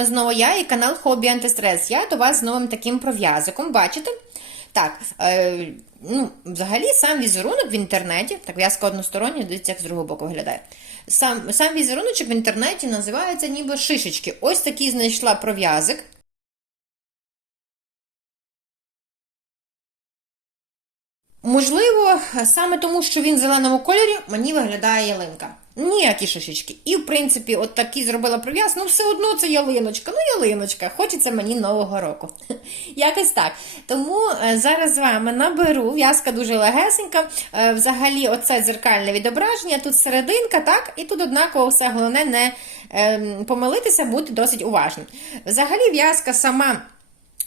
Вами знову я і канал Хобі Антистрес. Я до вас з новим таким пров'язиком. Бачите? Так, е, ну, взагалі сам візерунок в інтернеті, так в'язка одностороння, дивіться, як з другого боку виглядає. Сам, сам візеруночок в інтернеті називається ніби шишечки. Ось такий знайшла пров'язик. Можливо, саме тому, що він в зеленому кольорі, мені виглядає ялинка. Ніякі шишечки. І, в принципі, от такі зробила прив'яз, ну все одно це ялиночка. Ну, ялиночка, хочеться мені Нового року. Якось так. Тому е, зараз з вами наберу, в'язка дуже легесенька. Е, Взагалі, оце дзеркальне відображення, тут серединка, так, і тут однаково все головне не е, помилитися, бути досить уважним. Взагалі, в'язка сама.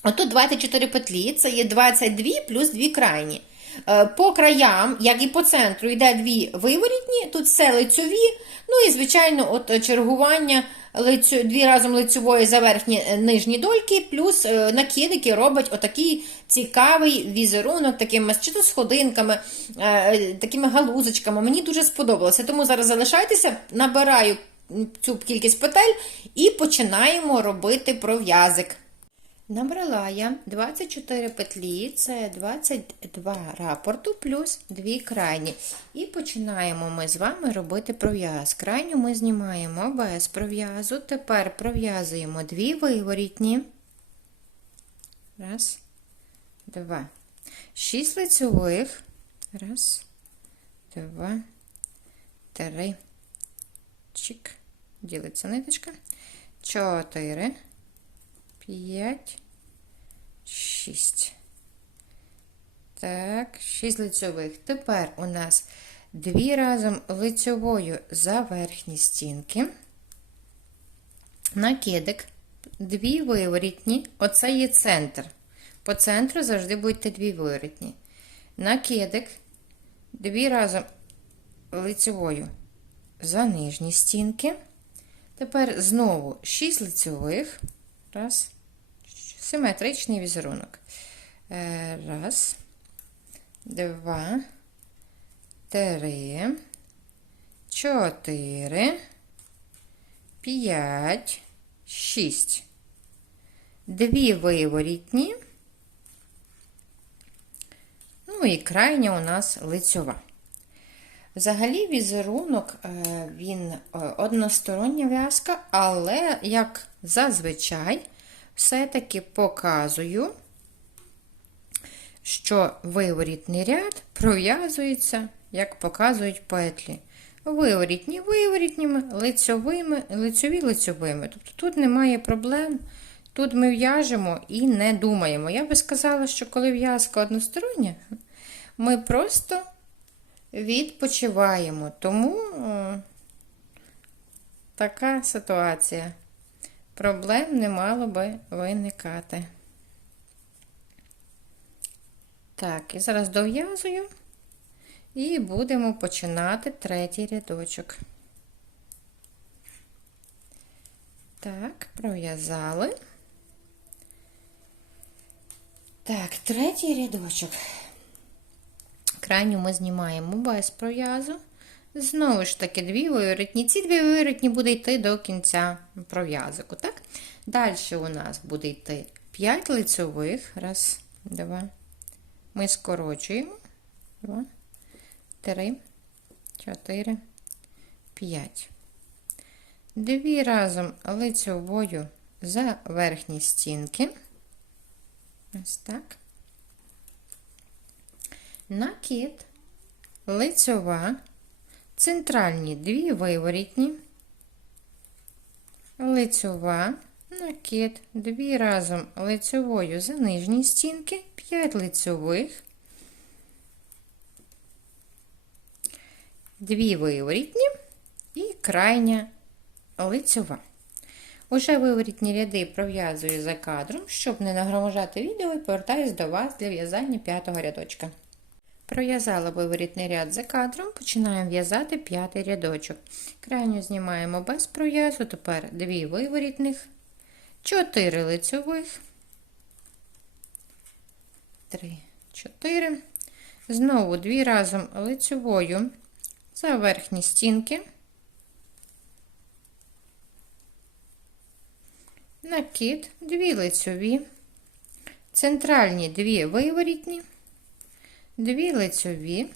Отут 24 петлі, це є 22 плюс 2 крайні. Е, По краям, як і по центру, йде дві виворітні, тут все лицьові. Ну і, звичайно, от чергування лицю, дві разом лицьової за верхні е, нижні дольки, плюс е, накид, який робить отакий цікавий візерунок, такими чи то сходинками, такими галузочками. Мені дуже сподобалося. Тому зараз залишайтеся, набираю цю кількість петель і починаємо робити пров'язик. Набрала я 24 петлі, це 22 рапорту плюс 2 крайні. І починаємо ми з вами робити пров'яз. Крайню ми знімаємо без пров'язу. Тепер пров'язуємо дві виворітні. Раз, два. Шість лицьових. Раз, два, три. Чик. Ділиться ниточка. Чотири. 5, 6. Так, 6 лицьових. Тепер у нас дві разом лицьовою за верхні стінки. Накидик, дві виворітні. Оце є центр. По центру завжди будьте дві виворітні. Накидик, дві разом лицьовою за нижні стінки. Тепер знову 6 лицьових. Раз. Симетричний візерунок. Е, раз, два, три, чотири, п'ять, шість. Дві виворітні. Ну і крайня у нас лицьова. Взагалі, візерунок, е, він одностороння в'язка, але, як зазвичай, все-таки показую, що виворітний ряд пров'язується, як показують петлі. Виворітні виворітніми, лицьовими, лицьові лицьовими. Тобто тут немає проблем. Тут ми в'яжемо і не думаємо. Я би сказала, що коли в'язка одностороння, ми просто відпочиваємо. Тому о, така ситуація проблем не мало би виникати. Так, і зараз дов'язую і будемо починати третій рядочок. Так, пров'язали. Так, третій рядочок. Крайню ми знімаємо без пров'язу. Знову ж таки, дві виворотні. Ці дві виворотні буде йти до кінця пров'язику. так? Далі у нас буде йти 5 лицьових. Раз, два. Ми скорочуємо. Два, три, чотири, п'ять. Дві разом лицьовою за верхні стінки. Ось так. Накид, лицьова центральні дві виворітні, лицьова, накид, дві разом лицьовою за нижні стінки, 5 лицьових, дві виворітні і крайня лицьова. Уже виворітні ряди пров'язую за кадром, щоб не нагроможати відео і повертаюсь до вас для в'язання п'ятого рядочка. Пров'язала виворітний ряд за кадром, починаємо в'язати п'ятий рядочок. Крайню знімаємо без пров'язу, тепер дві виворітних, 4 лицьових, 3, 4. Знову дві разом лицьовою за верхні стінки. накид, дві лицьові, центральні дві виворітні, дві лицьові,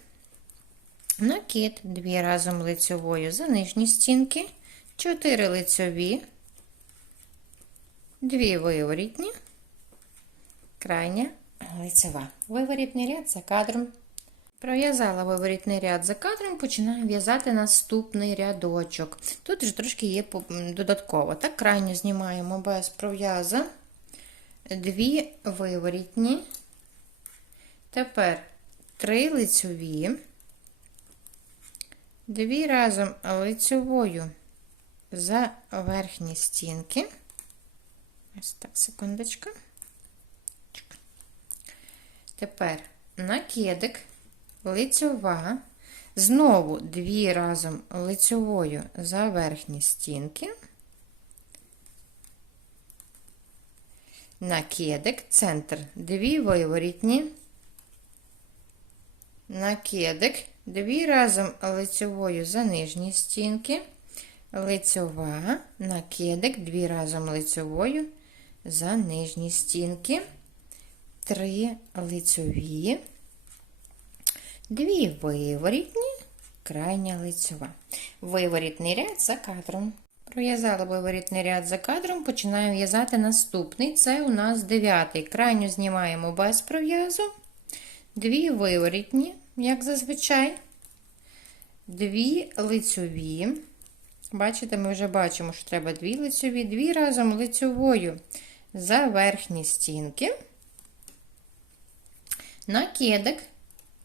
накид, дві разом лицьовою за нижні стінки, чотири лицьові, дві виворітні, крайня лицева. Виворітний ряд за кадром. Пров'язала виворітний ряд за кадром, починаю в'язати наступний рядочок. Тут вже трошки є додатково. Так, крайню знімаємо без пров'яза. Дві виворітні. Тепер три лицьові. Дві разом лицьовою за верхні стінки. Ось так, секундочка. Тепер накидик, лицьова, знову дві разом лицьовою за верхні стінки. Накидик, центр, дві виворітні. Накидик, дві разом лицьовою за нижні стінки. Лицьова, накидик, дві разом лицьовою за нижні стінки. Три лицьові, дві виворітні, крайня лицьова. Виворітний ряд за кадром. Пров'язала виворітний ряд за кадром, починаємо в'язати наступний. Це у нас дев'ятий. Крайню знімаємо без пров'язу. Дві виворітні, як зазвичай. Дві лицьові. Бачите, ми вже бачимо, що треба дві лицьові, дві разом лицьовою за верхні стінки. Накидик,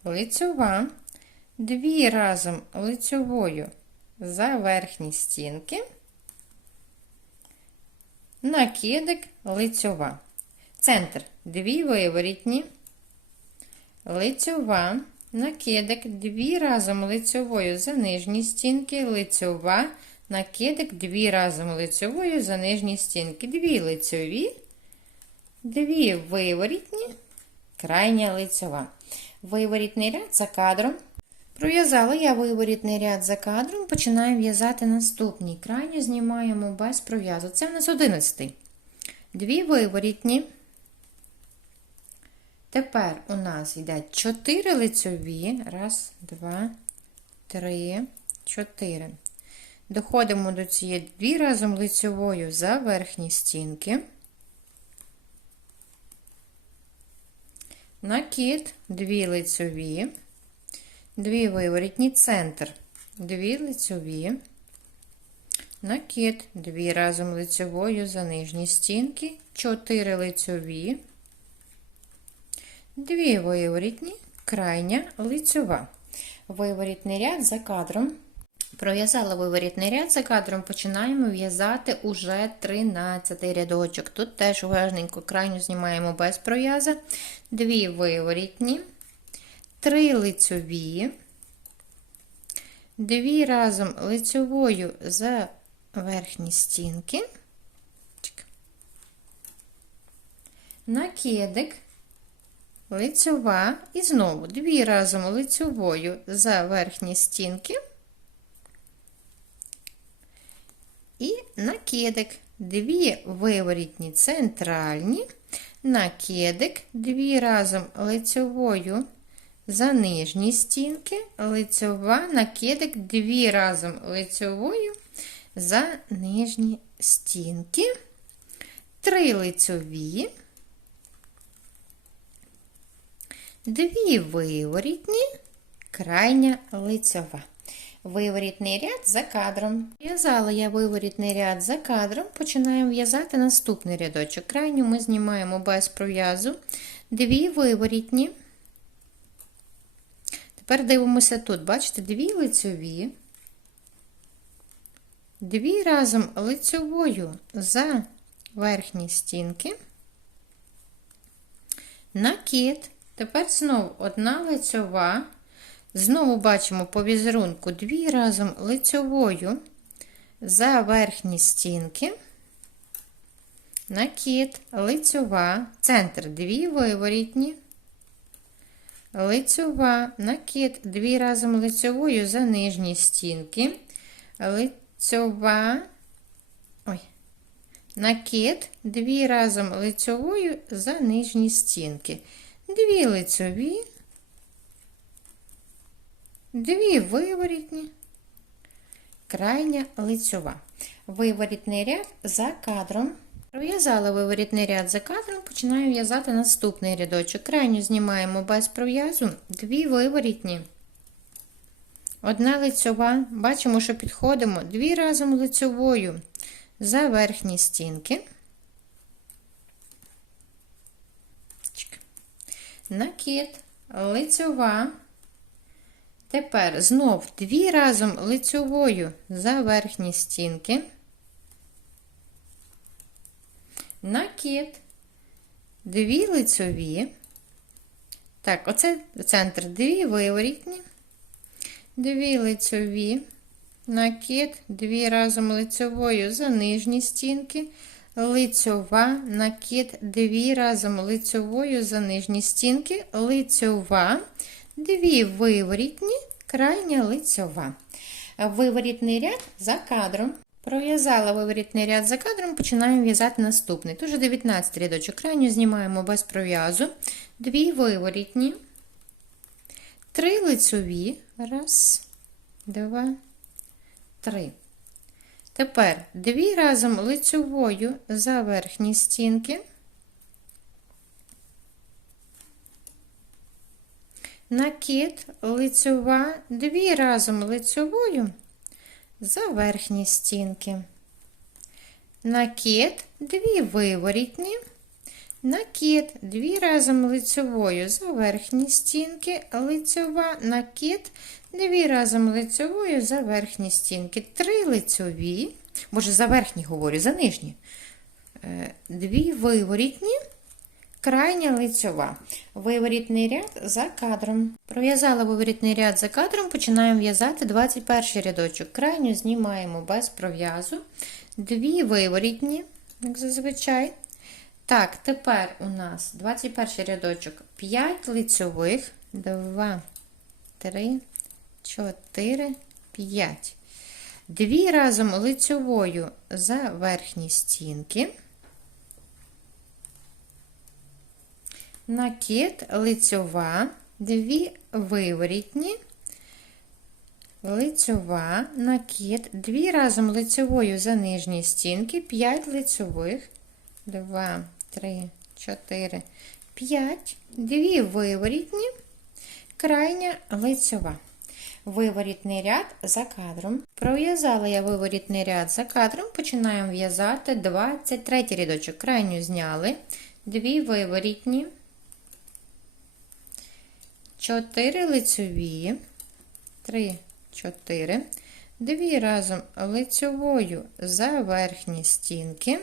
лицьова, дві разом лицьовою за верхні стінки. Накидик, лицьова. Центр дві виворітні, лицьова, накидик, дві разом лицьовою за нижні стінки, лицьова, накидик, дві разом лицьовою за нижні стінки, дві лицьові, дві виворітні, крайня лицьова. Виворітний ряд за кадром. Пров'язала я виворітний ряд за кадром, починаю в'язати наступний. Крайню знімаємо без пров'язу. Це у нас 11. Дві виворітні. Тепер у нас йде 4 лицьові. Раз, два, три, чотири. Доходимо до цієї дві разом лицьовою за верхні стінки. Накид, дві лицьові, дві виворітні, центр, дві лицьові, накид, дві разом лицьовою за нижні стінки, чотири лицьові, дві виворітні, крайня лицьова. Виворітний ряд за кадром. Пров'язала виворітний ряд за кадром, починаємо в'язати уже 13 рядочок. Тут теж уважненько крайню знімаємо без пров'яза. Дві виворітні, три лицьові, дві разом лицьовою за верхні стінки, накидик, лицьова. І знову дві разом лицьовою за верхні стінки. І накидик, дві виворітні центральні, накидик, дві разом лицьовою за нижні стінки, лицьова, накидик, дві разом лицьовою за нижні стінки, три лицьові, дві виворітні, крайня лицьова. Виворітний ряд за кадром. В'язала я виворітний ряд за кадром, починаємо в'язати наступний рядочок. Крайню ми знімаємо без пров'язу, дві виворітні. Тепер дивимося тут, бачите, дві лицьові, дві разом лицьовою за верхні стінки, накид, тепер знову одна лицьова. Знову бачимо по візерунку дві разом лицьовою. За верхні стінки, накид, лицьова, центр. Дві виворітні, лицьова, накид, дві разом лицьовою. За нижні стінки, лицьова, ой, накид, дві разом лицьовою. За нижні стінки. Дві лицьові, дві виворітні, крайня лицьова. Виворітний ряд за кадром. Пров'язала виворітний ряд за кадром, починаю в'язати наступний рядочок. Крайню знімаємо без пров'язу, дві виворітні. Одна лицьова, бачимо, що підходимо дві разом лицьовою за верхні стінки. Накид, лицьова. Тепер знов дві разом лицьовою за верхні стінки. Накид, дві лицьові. Так, оце центр дві виворітні, дві лицьові, накид, дві разом лицьовою за нижні стінки, лицьова, накид, дві разом лицьовою за нижні стінки, лицьова, дві виворітні, крайня лицьова. Виворітний ряд за кадром. Пров'язала виворітний ряд за кадром, починаємо в'язати наступний. Тож 19 рядочок. Крайню знімаємо без пров'язу, дві виворітні, три лицьові. Раз, два, три. Тепер дві разом лицьовою за верхні стінки. Накид, лицьова, дві разом лицьовою за верхні стінки. Накид, дві виворітні, накид, дві разом лицьовою за верхні стінки, лицьова, накид, дві разом лицьовою за верхні стінки, три лицьові, боже, за верхні говорю, за нижні, Е, дві виворітні, крайня лицьова. Виворітний ряд за кадром. Пров'язала виворітний ряд за кадром, починаємо в'язати 21 рядочок. Крайню знімаємо без пров'язу. Дві виворітні, як зазвичай. Так, тепер у нас 21 рядочок 5 лицьових, 2, 3, 4, 5. Дві разом лицьовою за верхні стінки. Накид, лицьова, дві виворітні, лицьова, накид, дві разом лицьовою за нижні стінки, 5 лицьових, 2, 3, 4, 5, дві виворітні, крайня лицьова. Виворітний ряд за кадром. Пров'язала я виворітний ряд за кадром, починаємо в'язати. 23 рядочок. Крайню зняли, дві виворітні. 4 лицьові, 3, 4, 2 разом лицьовою за верхні стінки,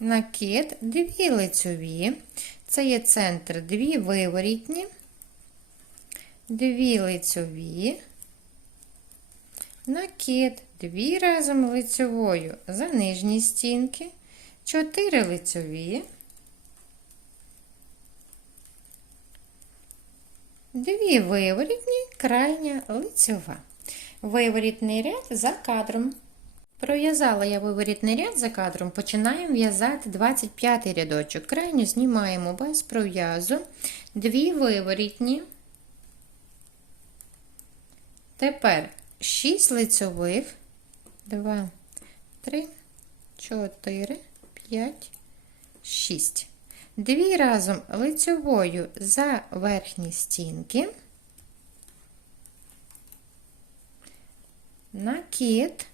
накид, 2 лицьові, це є центр, 2 виворітні, 2 лицьові, накид, 2 разом лицьовою за нижні стінки, 4 лицьові, Дві виворітні, крайня лицьова. Виворітний ряд за кадром. Пров'язала я виворітний ряд за кадром, починаємо в'язати 25 рядочок. Крайню знімаємо без пров'язу, дві виворітні. Тепер 6 лицьових, 2, 3, 4, 5, 6. Дві разом лицьовою за верхні стінки, накид,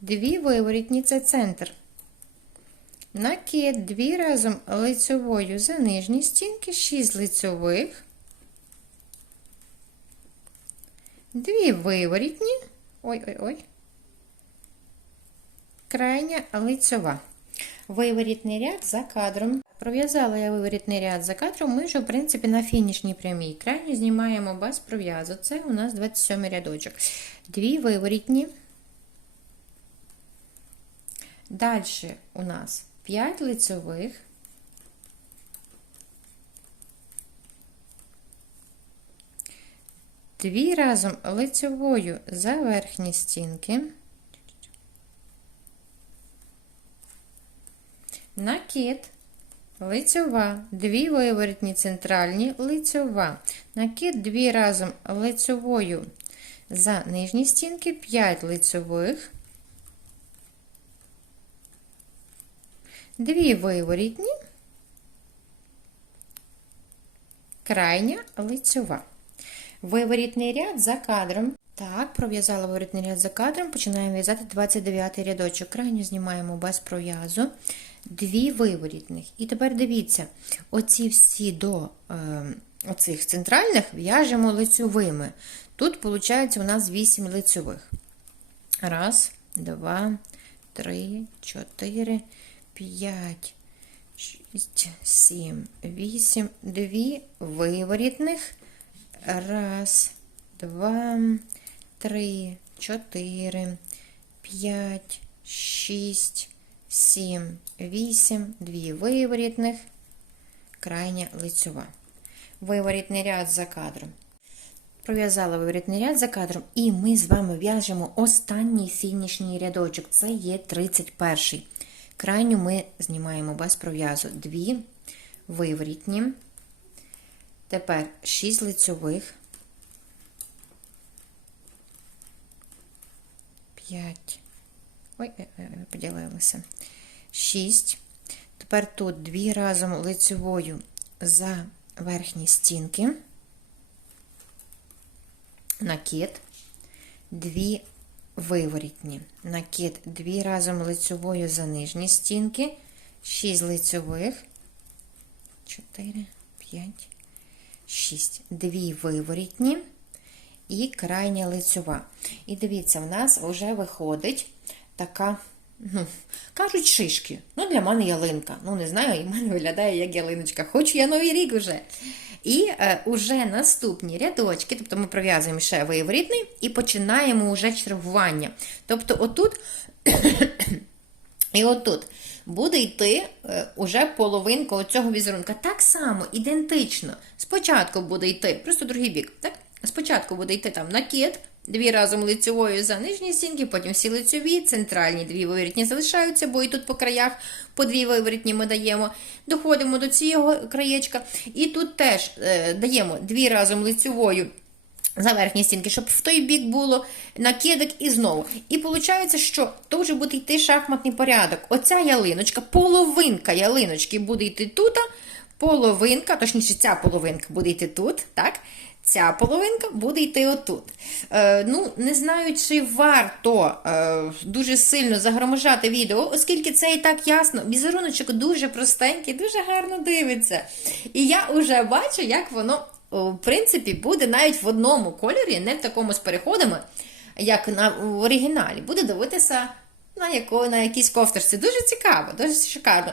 дві виворітні це центр. Накид, дві разом лицьовою за нижні стінки, 6 лицьових, дві виворітні, ой-ой-ой, крайня лицьова. Виворітний ряд за кадром. Пров'язала я виворітний ряд за кадром, ми вже, в принципі, на фінішній прямій. Крайню знімаємо без пров'язу. Це у нас 27 рядочок. Дві виворітні. Далі у нас 5 лицьових. Дві разом лицьовою за верхні стінки. накид, лицьова, дві виворотні центральні, лицьова. Накид дві разом лицьовою за нижні стінки, 5 лицьових, дві виворітні, крайня лицьова. Виворітний ряд за кадром. Так, пров'язала виворітний ряд за кадром, починаємо в'язати 29 рядочок. Крайню знімаємо без пров'язу. Дві виворітних. І тепер дивіться, оці всі до е, оцих центральних в'яжемо лицьовими. Тут, виходить, у нас 8 лицьових. Раз, два, три, чотири, п'ять, шість, сім, вісім, дві виворітних. Раз, два, три, чотири, п'ять, шість, сім, вісім, дві виворітних, крайня лицьова. Виворітний ряд за кадром. Пров'язала виворітний ряд за кадром, і ми з вами в'яжемо останній фінішній рядочок. Це є 31. Крайню ми знімаємо без пров'язу. Дві виворітні. Тепер 6 лицьових. 5. Ой, е, е, поділилися. 6. Тепер тут дві разом лицьовою за верхні стінки. Накид. Дві виворітні. Накид дві разом лицьовою за нижні стінки. 6 лицьових. 4, 5, 6. Дві виворітні і крайня лицьова. І дивіться, в нас вже виходить така, ну, кажуть, шишки. Ну, для мене ялинка. Ну, не знаю, і в мене виглядає як ялиночка. Хочу я новий рік уже. І е, уже наступні рядочки, тобто ми пров'язуємо ще виворітний і починаємо вже чергування. Тобто, отут. І отут буде йти е, уже половинка оцього візерунка. Так само, ідентично. Спочатку буде йти, просто другий бік. так? Спочатку буде йти там накид, дві разом лицьовою за нижні стінки, потім всі лицьові, центральні дві виворітні залишаються, бо і тут по краях по дві виворітні ми даємо. Доходимо до цього краєчка. І тут теж е, даємо дві разом лицьовою. За верхні стінки, щоб в той бік було накидок і знову. І виходить, що то вже буде йти шахматний порядок. Оця ялиночка, половинка ялиночки буде йти тут, половинка, точніше, ця половинка буде йти тут, так? Ця половинка буде йти отут. Е, ну, Не знаю, чи варто е, дуже сильно загроможати відео, оскільки це і так ясно. Візеруночок дуже простенький, дуже гарно дивиться. І я вже бачу, як воно, в принципі, буде навіть в одному кольорі, не в такому з переходами, як на, в оригіналі. Буде дивитися на, яко, на якійсь ковтерці. Дуже цікаво, дуже шикарно.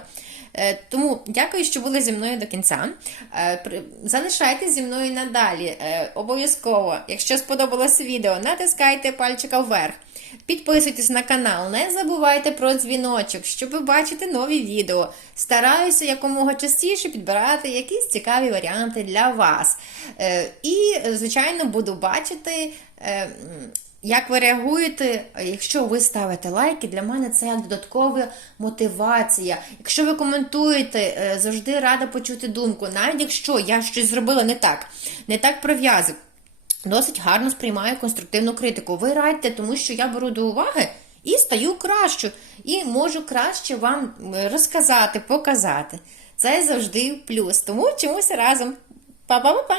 Е, Тому дякую, що були зі мною до кінця. Е, Залишайтесь зі мною надалі. Е, Обов'язково, якщо сподобалося відео, натискайте пальчика вверх. Підписуйтесь на канал, не забувайте про дзвіночок, щоб бачити нові відео. Стараюся якомога частіше підбирати якісь цікаві варіанти для вас. Е, І, звичайно, буду бачити. е, як ви реагуєте, якщо ви ставите лайки, для мене це як додаткова мотивація. Якщо ви коментуєте, е, завжди рада почути думку, навіть якщо я щось зробила не так, не так пров'язок, досить гарно сприймаю конструктивну критику. Ви радьте, тому що я беру до уваги і стаю кращою, і можу краще вам е, розказати, показати. Це завжди плюс. Тому вчимося разом. Па-па-па-па!